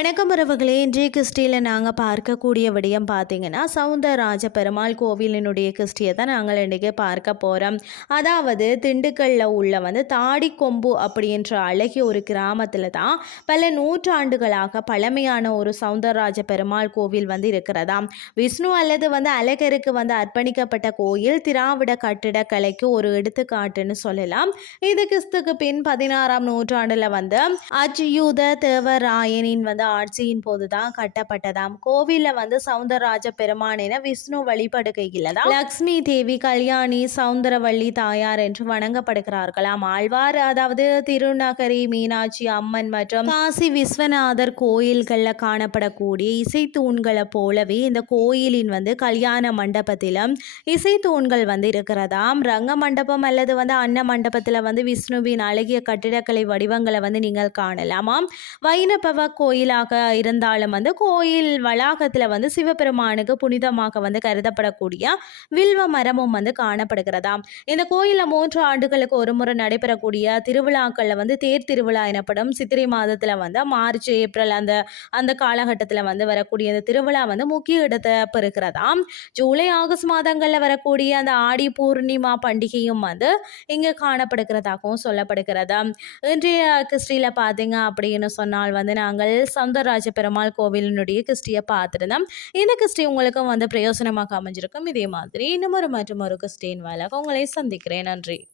வணக்கம் உறவுகளே. இன்றைய கிறிஸ்டியில் நாங்கள் பார்க்கக்கூடிய விடயம் பார்த்தீங்கன்னா சவுந்தரராஜ பெருமாள் கோவிலினுடைய கிறிஸ்டியை தான் நாங்கள் இன்றைக்கி பார்க்க போகிறோம் அதாவது திண்டுக்கல்லில் உள்ள வந்து தாடிக்கொம்பு அப்படின்ற அழகிய ஒரு கிராமத்தில் தான் பல நூற்றாண்டுகளாக பழமையான ஒரு சவுந்தரராஜ பெருமாள் கோவில் வந்து இருக்கிறதாம் விஷ்ணு அல்லது வந்து அழகருக்கு வந்து அர்ப்பணிக்கப்பட்ட கோயில் திராவிட கட்டிடக்கலைக்கு ஒரு எடுத்துக்காட்டுன்னு சொல்லலாம். இது கிறிஸ்துக்கு பின் பதினாறாம் நூற்றாண்டில் வந்து அஜியூத தேவராயனின் வந்து ஆட்சியின் போது தான் கட்டப்பட்டதாம். கோவிலில் வந்து சவுந்தரராஜ பெருமானின விஷ்ணு வழிபடுகையில் தான் லக்ஷ்மி தேவி கல்யாணி சவுந்தரவள்ளி தாயார் என்று வணங்கப்படுகிறார்களாம். ஆழ்வார் அதாவது திருநகரி மீனாட்சி அம்மன் மற்றும் காசி விஸ்வநாதர் கோயில்களில் காணப்படக்கூடிய இசை தூண்களை போலவே இந்த கோயிலின் வந்து கல்யாண மண்டபத்திலும் இசை தூண்கள் வந்து இருக்கிறதாம். ரங்க மண்டபம் அல்லது வந்து அன்ன மண்டபத்தில் வந்து விஷ்ணுவின் அழகிய கட்டிடக்கலை வடிவங்களை வந்து நீங்கள் காணலாமாம். கோயில் கோயிலாக இருந்தாலும் வந்து கோயில் வளாகத்தில் வந்து சிவபெருமானுக்கு புனிதமாக வந்து கருதப்படக்கூடிய வில்வ மரமும் வந்து காணப்படுகிறதாம். இந்த கோயிலில் மூன்று ஆண்டுகளுக்கு ஒரு முறை நடைபெறக்கூடிய திருவிழாக்களில் வந்து தேர் திருவிழா எனப்படும் சித்திரை மாதத்தில் வந்து மார்ச் ஏப்ரல் அந்த அந்த காலகட்டத்தில் வந்து வரக்கூடிய அந்த திருவிழா வந்து முக்கிய இடத்தை பெறுகிறதாம். ஜூலை ஆகஸ்ட் மாதங்களில் வரக்கூடிய அந்த ஆடி பூர்ணிமா பண்டிகையும் வந்து இங்கே காணப்படுகிறதாகவும் சொல்லப்படுகிறது இன்றைய கிறிஸ்டியில் பார்த்தீங்க அப்படின்னு சொன்னால் வந்து நாங்கள் சம் சவுந்தரராஜ பெருமாள் கோவிலினுடைய கிறிஸ்டியை பார்த்துருந்தோம் இந்த கிறிஸ்டி உங்களுக்கும் வந்து பிரயோசனமாக அமைஞ்சிருக்கும். இதே மாதிரி இன்னும் ஒரு மற்றும் ஒரு கிறிஸ்டின் வேலை உங்களை சந்திக்கிறேன். நன்றி.